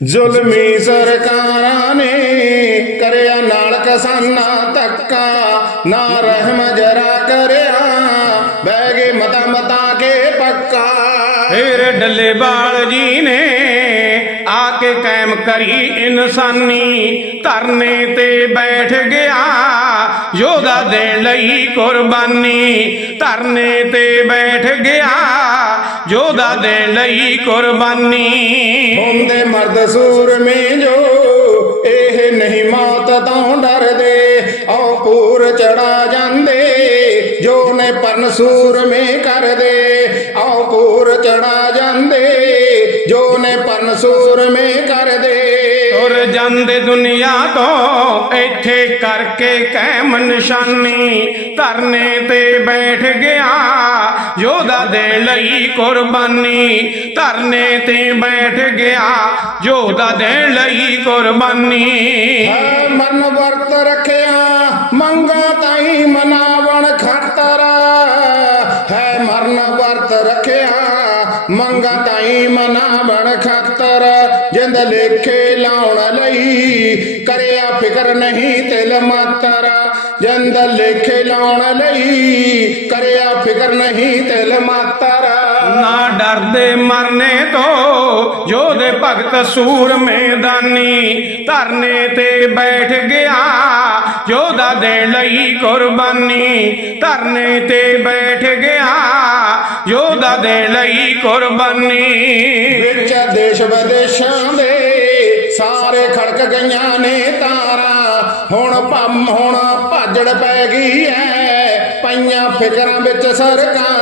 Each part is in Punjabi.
ਜ਼ੁਲਮੀ ਸਰਕਾਰਾਂ ਨੇ ਕਰਿਆ ਨਾਲ ਕਿਸਾਨਾਂ ਧੱਕਾ, ਨਾ ਰਹਿਮ ਜਰਾ ਕਰਿਆ, ਬਹਿ ਗਏ ਮਤਾ ਮਤਾ ਕੇ ਪੱਕਾ। ਫਿਰ ਡੱਲੇਵਾਲ ਜੀ ਨੇ ਆ ਕੇ ਕਾਇਮ ਕਰੀ ਇਨਸਾਨੀ, ਧਰਨੇ ਤੇ ਬੈਠ ਗਿਆ। ਯੋਧਾ ਦੇਣ ਲਈ ਕੁਰਬਾਨੀ ਧਰਨੇ ਤੇ ਬੈਠ ਗਿਆ। ਯੋਧਾ ਦੇਣ ਲਈ ਕੁਰਬਾਨੀ। ਹੁੰਦੇ ਮਰਦ ਸੂਰਮੇ ਜੋ ਇਹ ਨਹੀਂ ਮੌਤ ਤੋਂ ਡਰਦੇ। ਔ ਪੂਰ ਚੜਾ ਜਾਂਦੇ, ਜੋ ਨੇ ਪਰਨ ਸੂਰਮੇ ਕਰਦੇ। ਔ ਪੂਰ ਚੜਾ ਜਾਂਦੇ, ਜੋ ਨੇ ਪਰਨ ਸੂਰਮੇ ਕਰਦੇ। ਤੁਰ ਜਾਂਦੇ ਦੁਨੀਆ ਤੋਂ, ਇੱਥੇ ਕਰਕੇ ਕਾਇਮ ਨਿਸ਼ਾਨੀ ਧਰਨੇ ਤੇ ਬੈਠ ਗਿਆ, ਯੋਧਾ ਦੇ ਲਈ ਕੁਰਬਾਨੀ। ਧਰਨੇ ਤੇ ਬੈਠ ਗਿਆ, ਯੋਧਾ ਦੇ ਲਈ ਕੁਰਬਾਨੀ। ਹੈ ਮਨ ਵਰਤ ਰੱਖਿਆ, ਮੰਗਾ ਤਾਈ ਮਨਾਵਣ ਖਾਤਰ ਹੈ ਮਰਨ ਵਰਤ ਰੱਖਿਆ ਮੰਗਾ ਤਾਈ ਮਨਾਵਣ ਖਾਤਰ, ਜਿੰਦ ਲੇਖੇ ਲਾਉਣ ਲਈ ਕਰਿਆ ਫਿਕਰ ਨਹੀਂ ਤਿਲ ਮਾਤਰ। ਜਿੰਦ ਲੇਖੇ ਲਾਉਣ ਲਈ ਕਰਿਆ ਫਿਕਰ ਨਹੀਂ ਤਿਲ ਮਾਤਰ। ਨਾ ਡਰਦੇ ਮਰਨੇ ਤੋਂ ਯੋਧੇ ਭਗਤ ਸੂਰ ਮੈਦਾਨੀ ਧਰਨੇ ਤੇ ਬੈਠ ਗਿਆ ਯੋਧਾ ਦੇ ਲਈ ਕੁਰਬਾਨੀ ਧਰਨੇ ਤੇ ਬੈਠ ਗਿਆ ਯੋਧਾ ਦੇ ਲਈ ਕੁਰਬਾਨੀ। ਵਿੱਚ ਦੇਸ਼ ਵਿਦੇਸ਼ਾਂ ਦੇ ਸਾਰੇ ਖੜਕ ਗਈਆਂ ਨੇ ਤਾਰਾਂ, ਹੁਣ ਭੰਮ, ਹੁਣ ਭਾਜੜ ਪੈ ਗਈ ਐ, ਪਈਆਂ ਫਿਕਰਾਂ ਵਿੱਚ ਸਰਕਾਰਾਂ।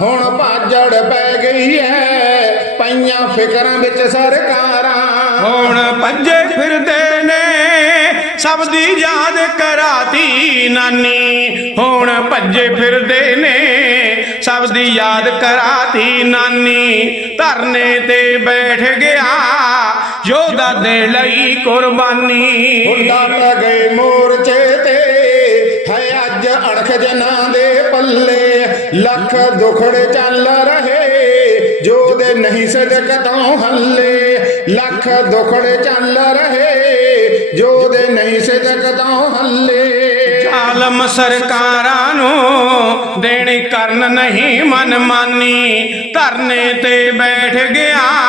ਹੁਣ ਭਾਜੜ ਪੈ ਗਈ ਐ ਪਈਆਂ ਫਿਕਰਾਂ ਵਿੱਚ ਸਰਕਾਰਾਂ। ਹੁਣ ਭੱਜੇ ਫਿਰਦੇ ਨੇ ਸਭ ਦੀ ਯਾਦ ਕਰਾਤੀ ਨਾਨੀ। ਹੁਣ ਭੱਜੇ ਫਿਰਦੇ ਨੇ ਸਭ ਦੀ ਯਾਦ ਕਰਾਤੀ ਨਾਨੀ। ਧਰਨੇ ਤੇ ਬੈਠ ਗਿਆ ਯੋਧਾ ਦੇ ਲਈ ਕੁਰਬਾਨੀ। ਡਟ ਗਏ ਮੋਰਚੇ ਤੇ ਹੈ ਜਨਾਂ ਦੇ ਪੱਲੇ ਲੱਖ ਦੁਖੜੇ ਚੱਲ ਰਹੇ ਜੋ ਦੇ ਨਹੀਂ ਸਦਕ ਤੋਂ ਹੱਲੇ। ਲੱਖ ਦੁਖੜੇ ਚੱਲ ਰਹੇ ਜੋ ਦੇ ਨਹੀਂ ਸਦਕ ਤੋਂ ਹੱਲੇ। ਜ਼ਾਲਮ ਸਰਕਾਰਾਂ ਨੂੰ ਦੇਣੀ ਕਰਨ ਨਹੀਂ ਮਨਮਾਨੀ, ਧਰਨੇ ਤੇ ਬੈਠ ਗਿਆ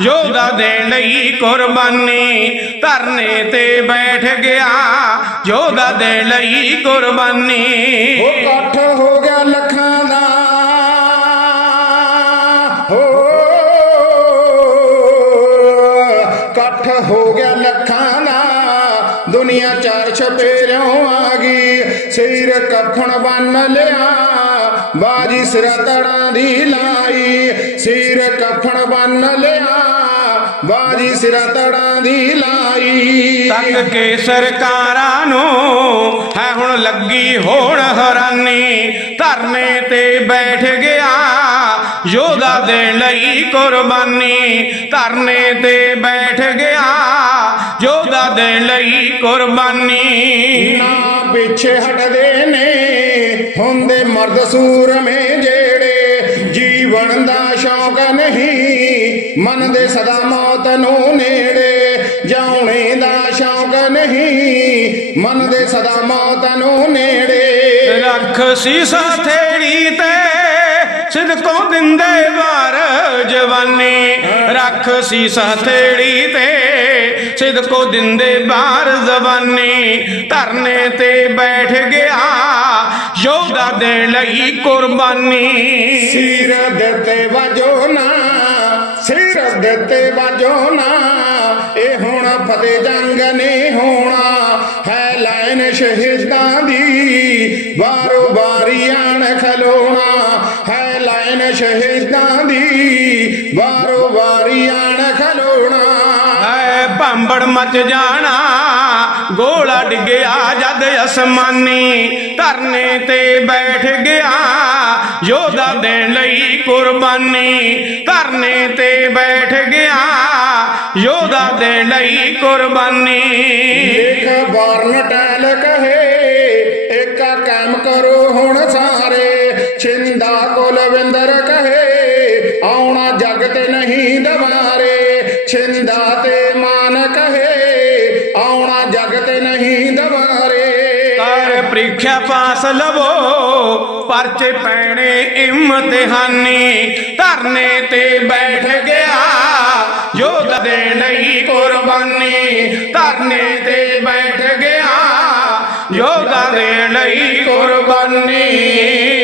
ਯੋਧਾ ਦੇਣ ਲਈ ਕੁਰਬਾਨੀ ਧਰਨੇ ਤੇ ਬੈਠ ਗਿਆ। ਯੋਧਾ ਦੇਣ ਲਈ ਕੁਰਬਾਨੀ। ਉਹ ਇਕੱਠ ਹੋ ਗਿਆ ਲੱਖਾਂ ਦਾ। ਹੋ ਇਕੱਠ ਹੋ ਗਿਆ ਲੱਖਾਂ ਦਾ। ਦੁਨੀਆ ਚਾਰ ਛਪੇਰਿਓਂ ਆ ਗਈ। ਸਿਰ ਕਫਨ ਬੰਨ ਲਿਆ। ਬਾਜੀ ਸਿਰ ਤੜਾਂ ਦੀ ਲਾਈ। ਸਿਰ ਕਫਨ ਬੰਨ ਲਿਆ। ਬਾਜੀ ਸਿਰ ਤੜਾਂ ਦੀ ਲਾਈ। ਤੱਕ ਕੇ ਸਰਕਾਰਾਂ ਨੂੰ ਹੈ ਹੁਣ ਲੱਗੀ ਹੋਣ ਹੈਰਾਨੀ। ਧਰਨੇ ਤੇ ਬੈਠ ਗਿਆ ਯੋਧਾ ਦੇਣ ਲਈ ਕੁਰਬਾਨੀ। ਧਰਨੇ ਤੇ ਬੈਠ ਗਿਆ ਯੋਧਾ ਦੇਣ ਲਈ ਕੁਰਬਾਨੀ। ਨਾ ਪਿੱਛੇ ਹਟਦੇ ਨੇ ਹੁੰਦੇ ਮਰਦ ਸੂਰਮੇ ਜਿਹੜੇ। ਜੀਵਨ ਦਾ ਸ਼ੌਕ ਨਹੀਂ ਮਨ ਦੇ ਸਦਾ ਮੌਤ ਨੂੰ ਨੇੜੇ ਜਾਉਣੇ ਦਾ ਸ਼ੌਕ ਨਹੀਂ। ਮਨ ਦੇ ਸਦਾ ਮੌਤ ਨੂੰ ਨੇੜੇ। ਰੱਖ ਸੀਸਾ ਥੇੜੀ ਤੇ ਸਿਦਕੋ ਦਿੰਦੇ ਵਾਰ ਜਵਾਨੀ। ਰੱਖ ਸੀਸਾ ਥੇੜੀ ਤੇ ਸਿਦਕੋ ਦਿੰਦੇ ਬਾਰ ਜ਼ਬਾਨੀ ਧਰਨੇ ਤੇ ਬੈਠ ਗਿਆ ਯੋਧਾ ਦੇ ਲਈ ਕੁਰਬਾਨੀ। ਸਿਰ ਦਿੱਤੇ ਵਜੋ ਨਾ। ਦਿੱਤੇ ਵਜੋ ਨਾ, ਇਹ ਹੁਣ ਫਤਿਹ ਜੰਗ ਨਹੀਂ ਹੋਣਾ। ਹੈ ਲਾਇਨ ਸ਼ਹੀਦਾਂ ਦੀ, ਵਾਰੋ ਵਾਰੀ ਆਣ ਖਲੋਣਾ। ਹੈ ਲਾਇਨ ਸ਼ਹੀਦਾਂ ਦੀ, ਵਾਰੋ ਵਾਰੀ ਆਣ ਖਲੋਣਾ। ਹੈ ਭਾਂਬੜ ਮਚ ਜਾਣਾ ਗੋਲਾ ਡਿੱਗਿਆ ਜਦ ਅਸਮਾਨੀ ਧਰਨੇ ਤੇ ਬੈਠ ਗਿਆ। ਯੋਧਾ ਦੇਣ ਲਈ ਕੁਰਬਾਨੀ ਧਰਨੇ ਤੇ ਬੈਠ ਗਿਆ। ਯੋਧਾ ਦੇਣ ਲਈ ਕੁਰਬਾਨੀ। ਇੱਕ ਵਾਰਨ ਟੈਲ ਕਹੇ ਏਕਾ ਕੰਮ ਕਰੋ ਹੁਣ ਸਾਰੇ। ਛਿੰਦਾ ਕੁਲਵਿੰਦਰ ਕਹੇ, ਆਉਣਾ ਜਗ ਤੇ ਨਹੀਂ ਦਵਾਰੇ। ਛਿੰਦਾ ਪ੍ਰੀਖਿਆ ਪਾਸ ਲਵੋ, ਪਰਚੇ ਪੈਣੇ ਇਮਤਿਹਾਨੀ ਧਰਨੇ ਤੇ ਬੈਠ ਗਿਆ ਯੋਧ ਦੇ ਲਈ ਕੁਰਬਾਨੀ। ਧਰਨੇ ਤੇ ਬੈਠ ਗਿਆ ਯੋਧਾ ਦੇ ਲਈ ਕੁਰਬਾਨੀ।